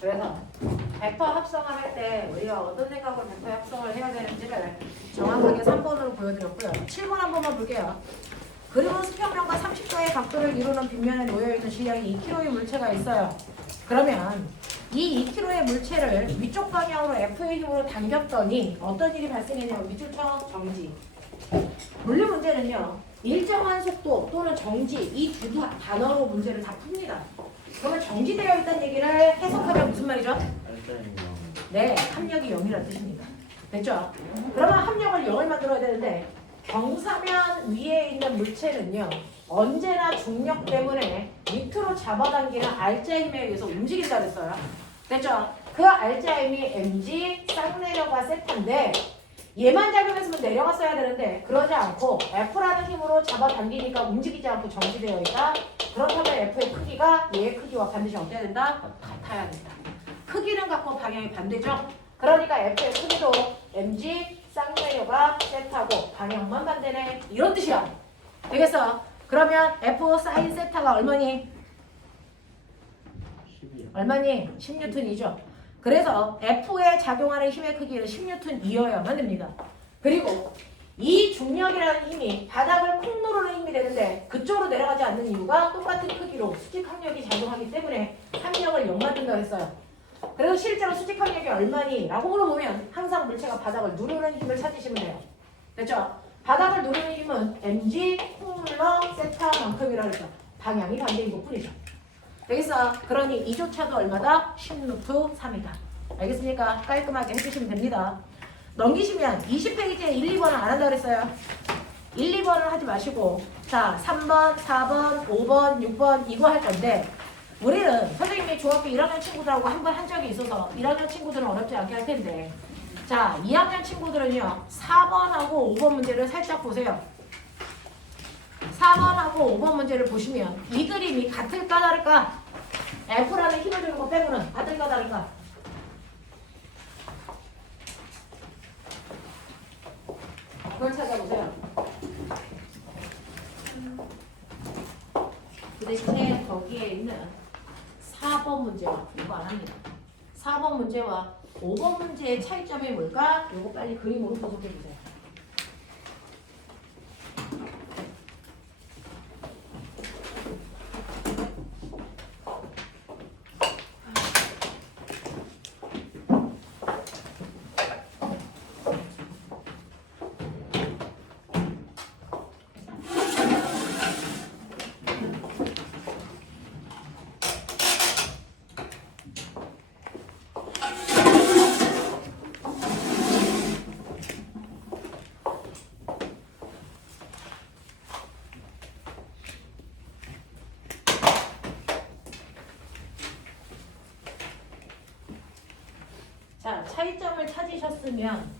그래서 벡터 합성을 할 때 우리가 어떤 생각으로 벡터 합성을 해야 되는지를 정확하게 3번으로 보여드렸고요. 7번 한 번만 볼게요. 그리고 수평면과 30도의 각도를 이루는 빗면에 놓여있는 질량이 2kg의 물체가 있어요. 그러면 이 2kg의 물체를 위쪽 방향으로 F의 힘으로 당겼더니 어떤 일이 발생했냐면 밑줄 쳐 정지. 물리 문제는요. 일정한 속도 또는 정지 이 두 단어로 문제를 다 풉니다. 그러면 정지되어 있다는 얘기를 해석하면 무슨 말이죠? 네, 합력이 0이라는 뜻입니다. 됐죠? 그러면 합력을 0을 만들어야 되는데 경사면 위에 있는 물체는요. 언제나 중력 때문에 밑으로 잡아당기는 알자의 힘에 의해서 움직인다 그랬어요. 됐죠? 그 알자의 힘이 mg 쌍내려가 세타인데 얘만 작용했으면 내려갔어야 되는데 그러지 않고 F라는 힘으로 잡아당기니까 움직이지 않고 정지되어 있다. 그렇다면 F의 크기가 얘의 크기와 반드시 어때야 된다? 같아야 된다. 크기는 같고 방향이 반대죠. 그러니까 F의 크기도 mg 쌍내려가 세타고 방향만 반대네. 이런 뜻이야. 되겠어? 그러면 F 사인 세타가 얼마니? 10이요. 얼마니? 10N이죠. 그래서 F에 작용하는 힘의 크기는 10N이어야만 됩니다. 그리고 이 중력이라는 힘이 바닥을 콕 누르는 힘이 되는데 그쪽으로 내려가지 않는 이유가 똑같은 크기로 수직 항력이 작용하기 때문에 합력을 0 만든다 했어요. 그래서 실제로 수직 항력이 얼마니? 라고 물어보면 항상 물체가 바닥을 누르는 힘을 찾으시면 돼요. 됐죠? 바닥을 누르는 힘은 mg 콕 눌러 세타만큼이라고 해서 방향이 반대인 것 뿐이죠. 되겠어? 그러니 이조차도 얼마다? 10루트 3이다. 알겠습니까? 깔끔하게 해주시면 됩니다. 넘기시면 20페이지에 1, 2번은 안 한다 그랬어요. 1, 2번은 하지 마시고 자 3번, 4번, 5번, 6번 이거 할 건데 우리는 선생님이 중학교 1학년 친구들하고 한 번 한 적이 있어서 1학년 친구들은 어렵지 않게 할 텐데 자 2학년 친구들은요 4번하고 5번 문제를 살짝 보세요. 4번하고 5번 문제를 보시면 이 그림이 같을까 다를까? F라는 힘을 주는 거 빼고는 같을까 다를까? 그걸 찾아보세요. 그 대신에 거기에 있는 4번 문제와 이거 안 합니다. 4번 문제와 5번 문제의 차이점이 뭘까? 이거 빨리 그림으로 분석해 주세요. 자, 차이점을 찾으셨으면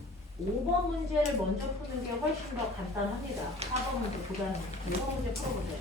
5번 문제를 먼저 푸는 게 훨씬 더 간단합니다. 4번 문제보다는 5번 문제 풀어보세요.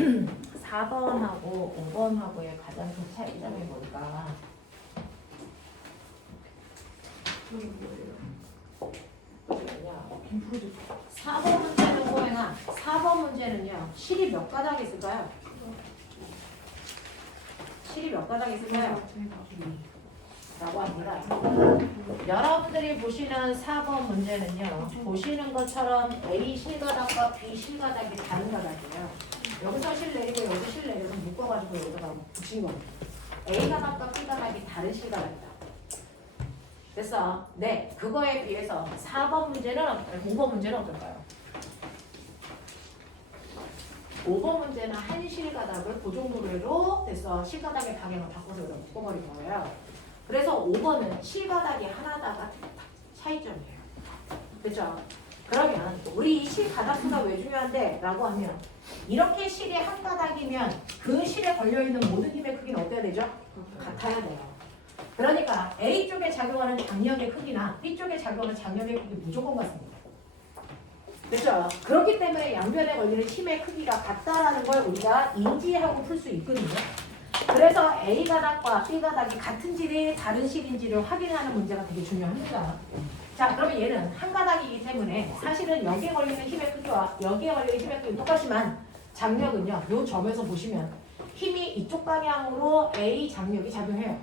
4번하고 5번하고의 가장 큰 차이점이 뭘까? 4번 문제는 뭐예요? 4번 문제는요. 실이 몇 가닥 있을까요? 실이 몇 가닥 있을까요? 라고 합니다. 여러분들이 보시는 4번 문제는요. 보시는 것처럼 A 실가닥과 B 실가닥이 다른 가닥이에요. 여기서 실 내리고 여기 실 내려서 묶어가지고 여기다가 붙인 겁니다. A 가닥과 B 가닥이 다른 실가닥이다. 그래서 네, 그거에 비해서 4번 문제는 5번 문제는 어떨까요? 5번 문제는 한 실가닥을 고정무게로 돼서 실가닥의 방향을 바꿔서 여기다 묶어버린 거예요. 그래서 5번은 실가닥이 하나다가 차이점이에요. 그렇죠? 그러면 우리 이 실가닥수가 왜 중요한데? 라고 하면 이렇게 실이 한 가닥이면 그 실에 걸려있는 모든 힘의 크기는 어때야 되죠? 같아야 돼요. 그러니까 A쪽에 작용하는 장력의 크기나 B쪽에 작용하는 장력의 크기 무조건 같습니다. 그렇죠? 그렇기 때문에 양변에 걸리는 힘의 크기가 같다라는 걸 우리가 인지하고 풀 수 있거든요. 그래서 A 가닥과 B 가닥이 같은 질이 다른 실인지를 확인하는 문제가 되게 중요합니다. 자, 그러면 얘는 한 가닥이기 때문에 사실은 여기에 걸리는 힘의 크기와 여기에 걸리는 힘의 크기는 똑같지만 장력은요. 요 점에서 보시면 힘이 이쪽 방향으로 A 장력이 작용해요.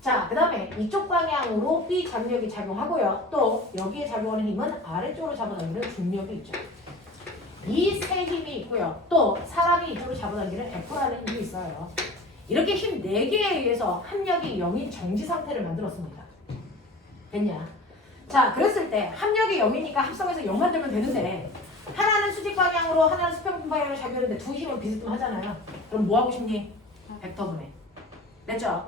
자, 그 다음에 이쪽 방향으로 B 장력이 작용하고요. 또 여기에 작용하는 힘은 아래쪽으로 잡아당기는 중력이 있죠. 이 세 힘이 있고요. 또 사람이 이쪽으로 잡아당기는 F라는 힘이 있어요. 이렇게 힘 4개에 의해서 합력이 0인 정지 상태를 만들었습니다. 됐냐? 자, 그랬을 때 합력이 0이니까 합성해서 0 만들면 되는데 하나는 수직 방향으로 하나는 수평 방향으로 작용하는데 두 힘은 비스듬하잖아요. 그럼 뭐 하고 싶니? 벡터분해. 됐죠?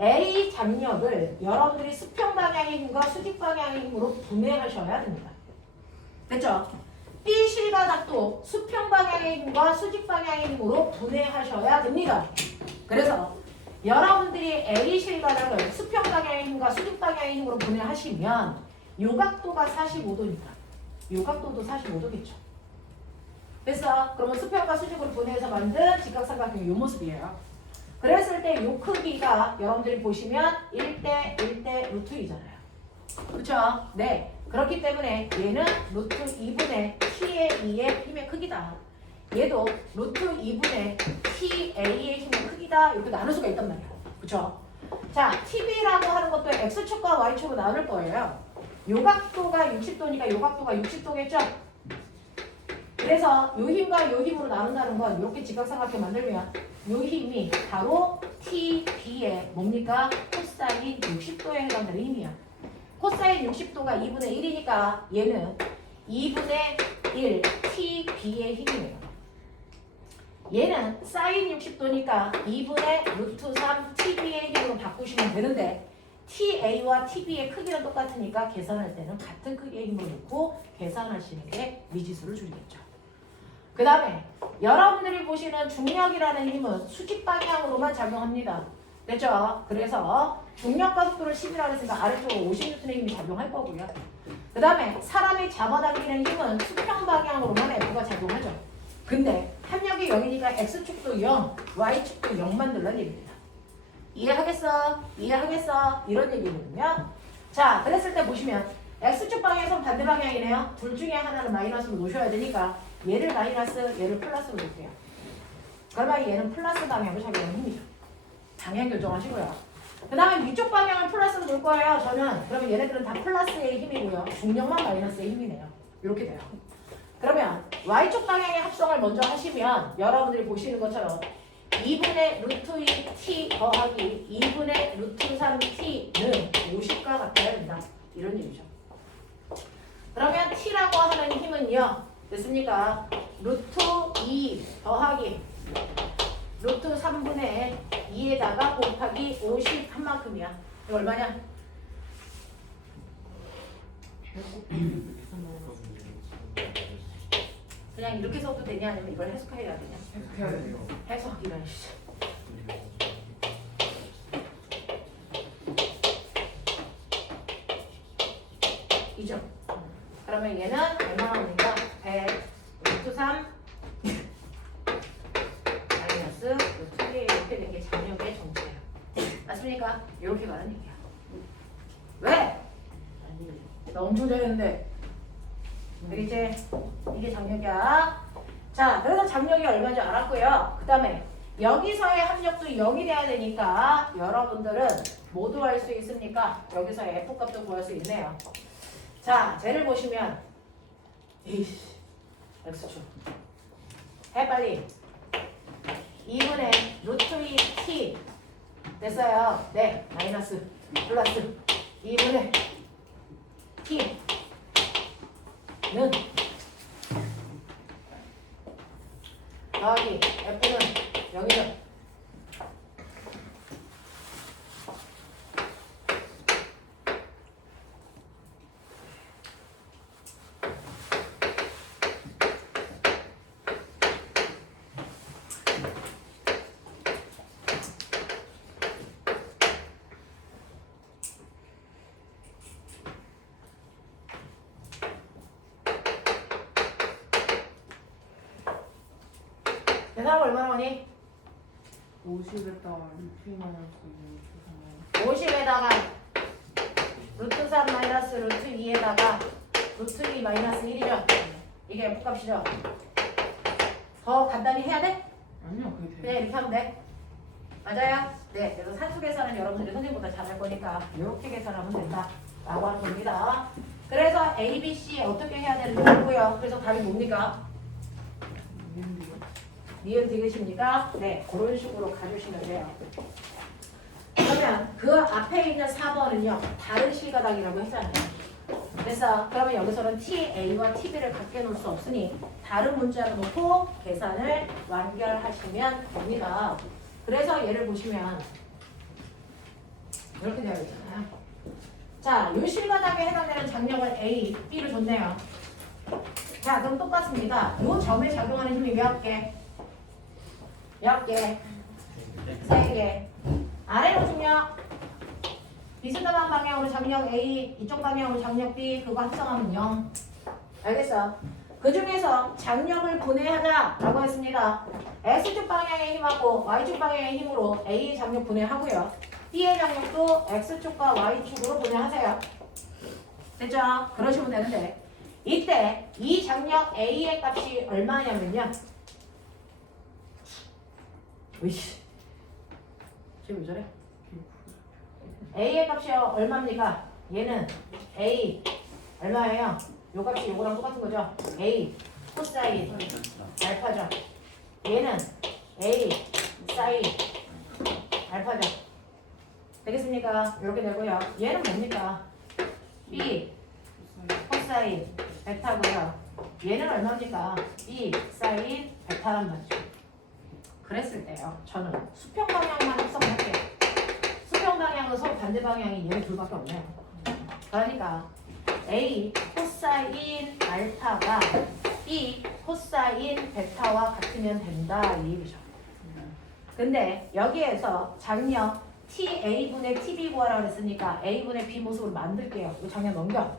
A 장력을 여러분들이 수평 방향의 힘과 수직 방향의 힘으로 분해하셔야 됩니다. 됐죠? B 실가닥도 수평 방향의 힘과 수직 방향의 힘으로 분해하셔야 됩니다. 그래서 여러분들이 A 실가닥을 수평 방향의 힘과 수직 방향의 힘으로 분해하시면 요각도가 45도니까 요각도도 45도겠죠. 그래서 그러면 수평과 수직으로 분해해서 만든 직각삼각형이 요 모습이에요. 그랬을 때 요 크기가 여러분들이 보시면 1대 1대 루트 2잖아요. 그렇죠? 네. 그렇기 때문에 얘는 루트 2분의 T의 2의 힘의 크기다. 얘도 루트 2분의 TA의 힘의 크기다. 이렇게 나눌 수가 있단 말이에요. 그렇죠? 자, TB라고 하는 것도 X축과 Y축으로 나눌 거예요. 요각도가 60도니까 요각도가 60도겠죠? 그래서 요 힘과 요 힘으로 나눈다는 건 이렇게 직각삼각형 만들면 요 힘이 바로 TB의 뭡니까? 코사인 60도에 해당되는 힘이야. 코사인 60도가 2분의 1이니까 얘는 2분의 1 TB의 힘이에요. 얘는 사인 60도니까 2분의 루트 3 TB의 힘으로 바꾸시면 되는데 TA와 TB의 크기는 똑같으니까 계산할 때는 같은 크기의 힘을 놓고 계산하시는 게 미지수를 줄이겠죠. 그 다음에 여러분들이 보시는 중력이라는 힘은 수직 방향으로만 작용합니다. 됐죠? 그래서 중력과 속도를 10이라고 했으니까 아래쪽으로 50N의 힘이 작용할 거고요. 그 다음에 사람이 잡아당기는 힘은 수평 방향으로만 F가 작용하죠. 근데 합력이 0이니까 X축도 0, Y축도 0 만들란 얘기입니다. 이해하겠어? 이해하겠어? 이런 얘기거든요. 자, 그랬을 때 보시면 X축 방향에서 반대 방향이네요. 둘 중에 하나는 마이너스로 놓으셔야 되니까 얘를 마이너스, 얘를 플러스로 놓을게요. 그러면 얘는 플러스 방향으로 작용하는 힘이죠. 방향 결정하시고요. 그 다음에 위쪽 방향을 플러스로 놓을 거예요. 저는. 그러면 얘네들은 다 플러스의 힘이고요. 중력만 마이너스의 힘이네요. 이렇게 돼요. 그러면 Y쪽 방향의 합성을 먼저 하시면 여러분들이 보시는 것처럼 2분의 루트 2t 더하기 2분의 루트 3t는 50과 같아야 된다. 이런 얘기죠. 그러면 t라고 하는 힘은요. 됐습니까? 루트 2 더하기 루트 3분의 2에다가 곱하기 50 한 만큼이야. 이거 얼마냐? 그냥 이렇게 써도 되냐 아니면 이걸 해석해야 되냐? 해석해야 돼요. 해석이란 씨. 이죠. 그러면 얘는 얼마 나오니까 100 루트 3 맞습니까? 이렇게 가는 얘기야. 왜? 나 엄청 잘했는데. 알겠지? 이게 장력이야. 자, 그래서 장력이 얼마인지 알았고요. 그 다음에 여기서의 합력도 0이 돼야 되니까 여러분들은 모두 할 수 있습니까? 여기서 F값도 구할 수 있네요. 자, 쟤를 보시면 이씨, X축 해 빨리. 2분의 루트 2t 됐어요. 네, 마이너스 플러스 2분의 t는 더하기 F는 0이죠. 계산하면 얼마나 오니? 50에다가 루트 마이너스 50에다가 루트 3 마이너스 루트 2에다가 루트 2 마이너스 1이죠. 이게 F값이죠. 더 간단히 해야 돼? 아니요 그게 그냥 돼. 이렇게 하면 돼. 맞아요? 네. 그래서 산수 계산은 여러분들이 선생님보다 잘할 거니까 이렇게 계산하면 된다. 라고 하는 겁니다. 그래서 A, B, C 어떻게 해야 되는지 알고요. 그래서 답이 뭡니까? 니은 디귿입니까? 네. 그런 식으로 가주시면 돼요. 그러면 그 앞에 있는 4번은요. 다른 실가닥이라고 했잖아요. 그래서 그러면 여기서는 TA와 TB를 같게 놓을 수 없으니 다른 문자로 놓고 계산을 완결하시면 됩니다. 그래서 얘를 보시면 이렇게 되어 있잖아요. 자, 이 실가닥에 해당되는 장력은 A, B를 줬네요. 자, 그럼 똑같습니다. 이 점에 작용하는 힘이 몇 개? 몇 개? 3개. 아래로 중력 비슷한 방향으로 장력 A, 이쪽 방향으로 장력 B, 그거 합성하면 0. 알겠어? 그 중에서 장력을 분해하자라고 했습니다. X축 방향의 힘하고 Y축 방향의 힘으로 A의 장력 분해하고요. B의 장력도 X축과 Y축으로 분해하세요. 됐죠? 그러시면 되는데 이때 이 장력 A의 값이 얼마냐면요. 으이씨. 지금 왜 저래? A의 값이 얼마입니까? 얘는 A 얼마예요? 요 값이 요거랑 똑같은 거죠? A 코사인 알파죠. 얘는 A 사인 알파죠. 되겠습니까? 이렇게 되고요. 얘는 뭡니까? B 코사인 베타고요. 얘는 얼마입니까? B 사인 베타란 말이죠. 그랬을 때요. 저는 수평 방향만 합성할게요. 수평 방향은 서로 반대 방향이 얘네 둘밖에 없네요. 그러니까 A 코사인 알파가 B 코사인 베타와 같으면 된다 이 얘기죠. 근데 여기에서 장력 TA분의 TB 구하라고 했으니까 A분의 B 모습으로 만들게요. 이 장력 넘겨.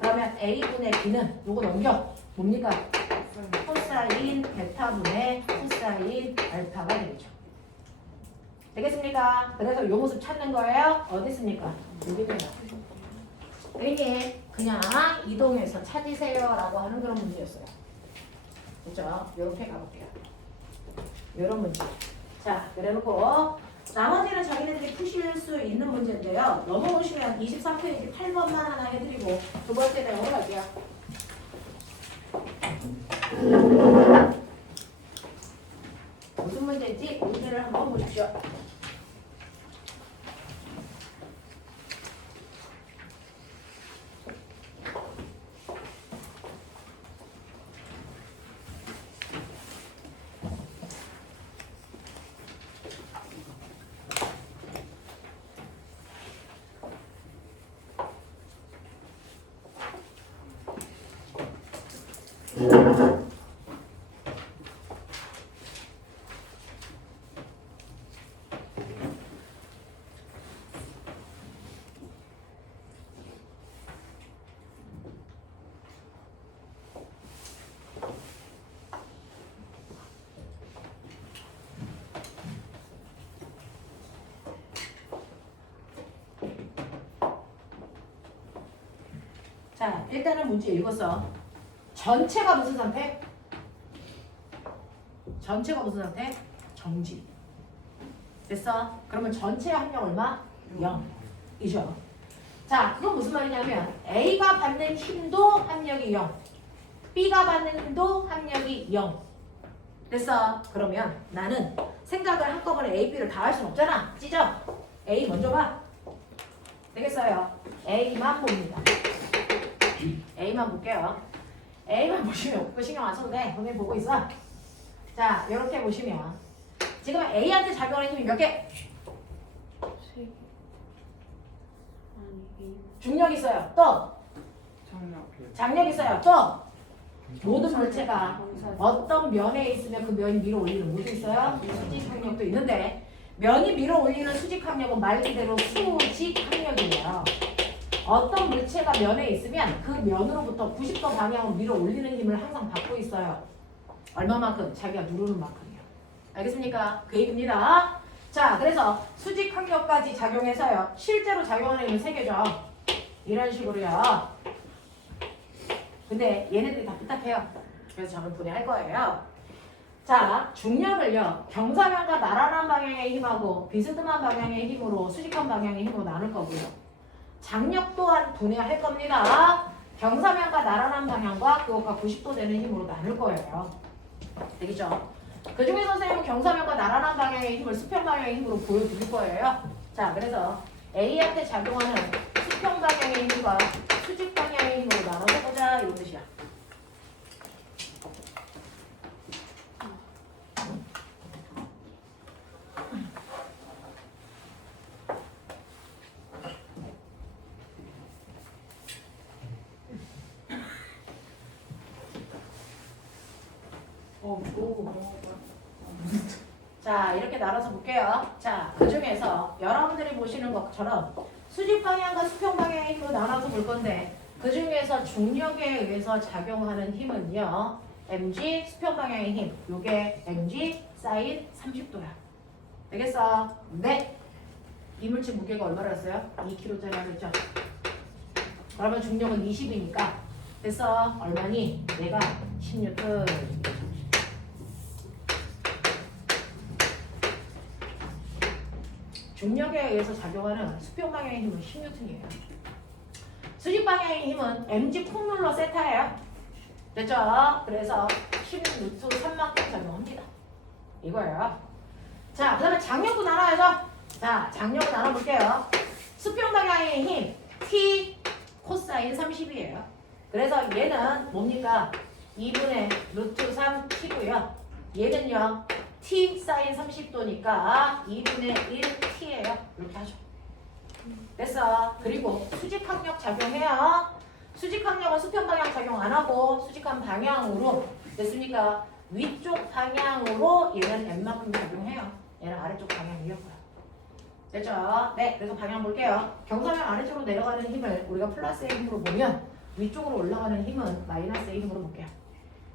그러면 A분의 B는 요거 넘겨. 뭡니까? 코사인 베타분의 코사인 알파가 되겠죠. 되겠습니까? 그래서 이 모습 찾는 거예요. 어디 있습니까? 여기 있네요. 여기 그냥 이동해서 찾으세요 라고 하는 그런 문제였어요. 그렇죠? 이렇게 가볼게요. 이런 문제. 자, 그래놓고 나머지는 자기네들이 푸실 수 있는 문제인데요. 넘어오시면 23페이지 8번만 하나 해드리고 두 번째 내용으로 갈게요. 무슨 문제인지 문제를 한번 보십시오. 자, 일단은 문제 읽었어. 전체가 무슨 상태? 전체가 무슨 상태? 정지. 됐어? 그러면 전체 합력 얼마? 0이죠. 자, 그건 무슨 말이냐면 A가 받는 힘도 합력이 0, B가 받는 힘도 합력이 0. 됐어? 그러면 나는 생각을 한꺼번에 A, B를 다 할 순 없잖아. 찢어? A 먼저 봐. 되겠어요? A만 봅니다. A만 볼게요. A만 보시면 그거 신경 안 써도 돼. 선생님 보고 있어. 자, 이렇게 보시면 지금 A한테 작용하는 힘이 몇 개? 3개. 아니, 중력 있어요. 또 장력. 장력 있어요. 또 모든 물체가 어떤 면에 있으면 그 면이 밀어 올리는 뭐도 있어요? 수직 항력도 있는데 면이 밀어 올리는 수직 항력은 말 그대로 수직 항력이에요. 어떤 물체가 면에 있으면 그 면으로부터 90도 방향으로 밀어 올리는 힘을 항상 받고 있어요. 얼마만큼? 자기가 누르는 만큼이요. 알겠습니까? 그 얘기입니다. 자, 그래서 수직 항력까지 작용해서요. 실제로 작용하는 힘은 3개죠. 이런 식으로요. 근데 얘네들이 다 삐딱해요. 그래서 저는 분해할 거예요. 자, 중력을요. 경사면과 나란한 방향의 힘하고 비스듬한 방향의 힘으로 수직한 방향의 힘으로 나눌 거고요. 장력 또한 분해할 겁니다. 경사면과 나란한 방향과 그것과 90도 되는 힘으로 나눌 거예요. 되겠죠? 그 중에 선생님은 경사면과 나란한 방향의 힘을 수평 방향의 힘으로 보여드릴 거예요. 자, 그래서 A한테 작용하는 수평 방향의 힘과 수직 방향의 힘으로 나눠서 보자 이런 뜻이야. 자, 이렇게 나눠서 볼게요. 자, 그 중에서 여러분들이 보시는 것처럼 수직 방향과 수평 방향의 힘으로 나눠서 볼 건데 그 중에서 중력에 의해서 작용하는 힘은요. mg 수평 방향의 힘. 요게 mg 사인 30도야. 되겠어? 네. 이물질 무게가 얼마였어요? 2kg짜리 하겠죠? 그러면 중력은 20이니까 됐어? 얼마니? 얘가 10N. 중력에 의해서 작용하는 수평 방향의 힘은 10N이에요. 수직 방향의 힘은 mg 콕 눌러 세타예요. 됐죠? 그래서 10N 3만큼 작용합니다. 이거예요. 자, 그 다음에 장력도 나눠야죠. 자, 장력을 나눠볼게요. 수평 방향의 힘 T 코사인 30이에요. 그래서 얘는 뭡니까? 2분의 루트 3 T고요. 얘는요. T 사인 30도니까 2분의 1 T예요. 이렇게 하죠. 됐어. 그리고 수직항력 작용해요. 수직항력은 수평 방향 작용 안 하고 수직한 방향으로 됐습니까? 위쪽 방향으로 얘는 N만큼 작용해요. 얘는 아래쪽 방향이었고요. 됐죠? 네. 그래서 방향 볼게요. 경사면 아래쪽으로 내려가는 힘을 우리가 플러스의 힘으로 보면 위쪽으로 올라가는 힘은 마이너스의 힘으로 볼게요.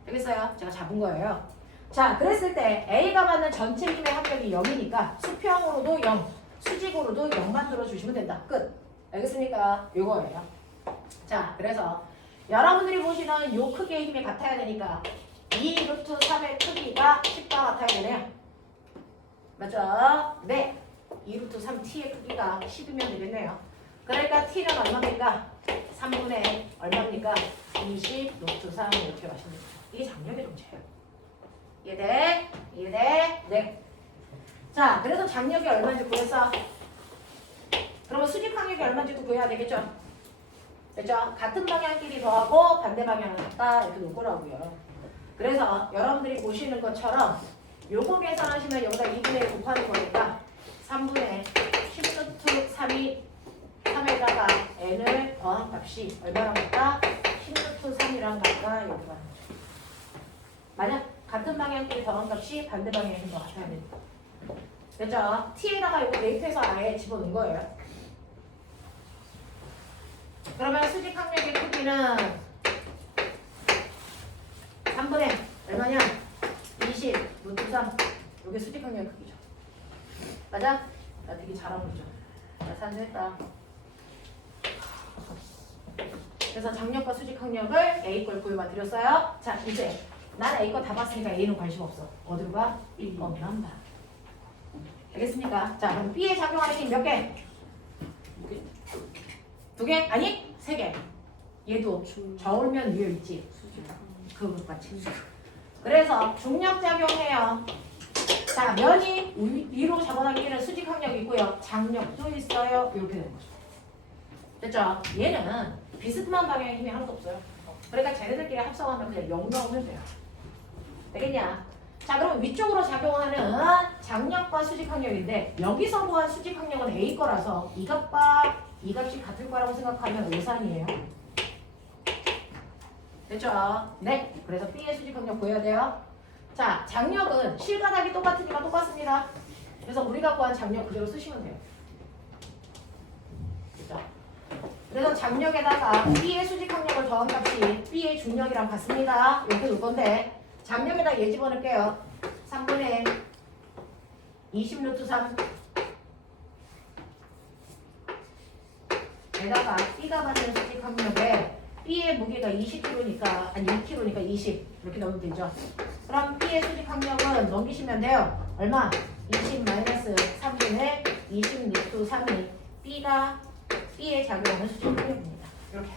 되겠어요? 제가 잡은 거예요. 자, 그랬을 때 A가 받는 전체 힘의 합력이 0이니까 수평으로도 0, 수직으로도 0 만들어 주시면 된다. 끝. 알겠습니까? 요거예요. 자, 그래서 여러분들이 보시는 요 크기의 힘이 같아야 되니까 2 루트 3의 크기가 10과 같아야 되네요. 맞죠? 네. 2 루트 3t의 크기가 10이면 되겠네요. 그러니까 t는 얼마입니까? 3분의 얼마입니까? 20 루트 3 이렇게 가시면 됩니다. 이게 장력의 정체예요. 이해돼? 이해돼? 네. 자, 그래서 장력이 얼마인지 구했어. 그러면 수직항력이 얼마인지도 구해야 되겠죠? 됐죠? 같은 방향끼리 더하고 반대 방향은 같다 이렇게 놓을 거라고요. 그래서 여러분들이 보시는 것처럼 요거 계산하시면 여기다 2분의 1 곱하는 거니까 3분의 10루트 3이 3에다가 n을 더한 값이 얼마랑 같다? 10루트 3이랑 같다 이렇게 가는 거죠. 만약 같은 방향끼리 더한 값이 반대 방향인 것 같아야 됩니다. 됐죠? t에다가 이거 대입해서 아예 집어넣은 거예요. 그러면 수직 항력의 크기는 3분의 얼마냐? 20 루트 3. 이게 수직 항력의 크기죠. 맞아? 나 되게 잘하고 있죠. 나 산수했다. 그래서 장력과 수직학력을 A 걸 구해봐 드렸어요. 자, 이제 난 A 거 다 봤으니까 A는 관심 없어. 어디로 가? 1번만 봐. 알겠습니까? 자, 그럼 B에 작용하는 힘 몇 개? 두 개? 아니, 세 개. 얘도 저울면 위에 있지. 그것과 친구. 그래서 중력 작용해요. 자, 면이 위로 잡아당기는 수직학력이 있고요. 장력도 있어요. 이렇게 되는 거죠. 됐죠? 얘는 비스듬한 방향의 힘이 하나도 없어요. 그러니까 쟤네들끼리 합성하면 그냥 0 넣으면 돼요. 되겠냐? 자, 그럼 위쪽으로 작용하는 장력과 수직학력인데 여기서 구한 수직학력은 A 거라서 이 값과 이 값이 같을 거라고 생각하면 오산이에요. 됐죠? 네. 그래서 B의 수직학력 구해야 돼요. 자, 장력은 실가닥이 똑같으니까 똑같습니다. 그래서 우리가 구한 장력 그대로 쓰시면 돼요. 됐죠? 그래서 장력에다가 B의 수직학력을 더한 값이 B의 중력이랑 같습니다. 이렇게 놓을 건데 장력에다 얘 집어넣을게요. 3분의 20 루트 3 에다가 B가 받는 수직학력에 B의 무게가 20kg니까 아니 2kg니까 20 이렇게 넣으면 되죠. 그럼 B의 수직학력은 넘기시면 돼요. 얼마? 20 마이너스 3분의 20 루트 3이 B가 B에 작용하는 수직학력입니다. 이렇게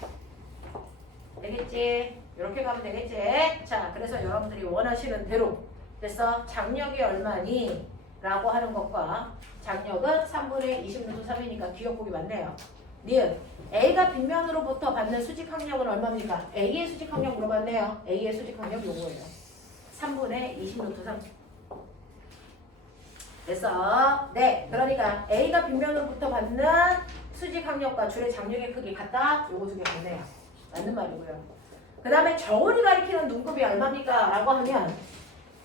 되겠지? 이렇게 가면 되겠지? 자, 그래서 여러분들이 원하시는 대로 그래서 장력이 얼마니? 라고 하는 것과 장력은 3분의 20 루트 3이니까 기억법이 맞네요. 니은 A가 빗면으로부터 받는 수직학력은 얼마입니까? A의 수직학력 물어봤네요. A의 수직학력 요거예요. 3분의 20 루트 3. 그래서 네, 그러니까 A가 빗면으로부터 받는 수직학력과 줄의 장력의 크기 같다. 요거 두 개 같네요. 맞는 말이고요. 그 다음에 저울이 가리키는 눈곱이 얼마입니까? 라고 하면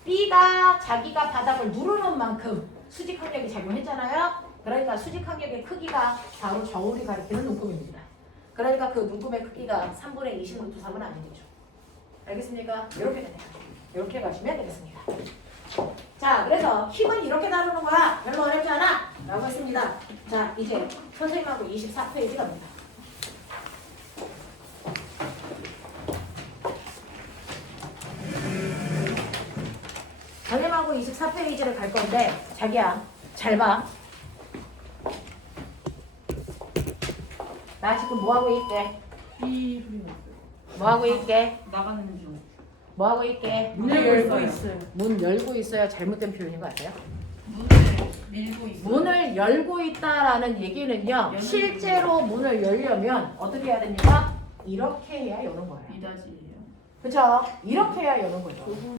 B가 자기가 바닥을 누르는 만큼 수직학력이 작용했잖아요. 그러니까 수직학력의 크기가 바로 저울이 가리키는 눈곱입니다. 그러니까 그 눈곱의 크기가 3분의 20 루트 3은 아니죠. 알겠습니까? 이렇게 되네요. 이렇게 가시면 되겠습니다. 자, 그래서 힘은 이렇게 다루는 거야. 별로 어렵지 않아? 라고 했습니다. 자, 이제 선생님하고 24페이지 갑니다. 선생님하고 24페이지를 갈 건데 자기야, 잘 봐. 나 지금 뭐하고 있게? B 소리 났어요. 뭐하고 있게? 나가는 중. 뭐하고 있게? 문 열고 있어요. 문 열고 있어야 잘못된 표현인 거 아세요? 문을 밀고 있어요. 문을 열고 있다라는 얘기는요. 여는 실제로 문을 열려면 어떻게 해야 됩니까? 이렇게 해야 여는 거예요. 미다지예요. 그쵸? 이렇게 해야 여는 거죠.